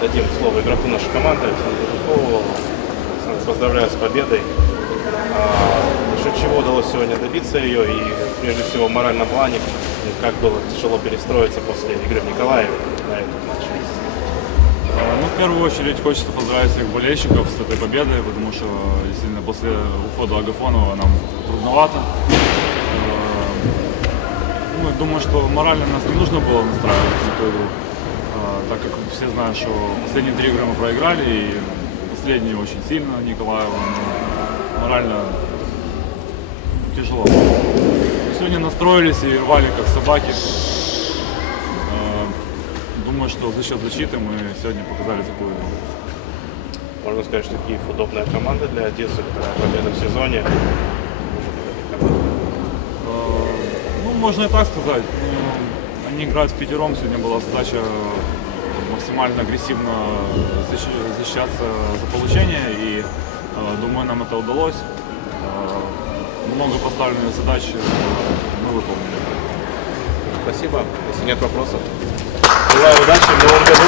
дадим слово игроку нашей команды Александру Жукову. Александр, Поздравляю с победой. А, За чего удалось сегодня добиться ее и прежде всего в моральном плане, как было тяжело перестроиться после игры в Николаеве на этот матч. А, Ну, в первую очередь хочется поздравить всех болельщиков с этой победой, потому что действительно после ухода Агафонова нам трудновато. Э, Ну, думаю, что морально нас не нужно было настраивать на ту игру, а, так как все знают, что последние три игры мы проиграли, и последние очень сильно Николаева, но морально тяжело. Сегодня настроились и рвали как собаки. Э, Думаю, что за счет защиты мы сегодня показали такую игру. Можно сказать, что Киев удобная команда для Одессы, вторая победа в сезоне. Э, Ну, можно и так сказать. Ну, Они играют с пятером. Сегодня была задача максимально агрессивно защи- защищаться за получение. И э, думаю, нам это удалось. Э, Много поставленных задач мы выполнили. Спасибо. Если нет вопросов, желаю удачи в новом году.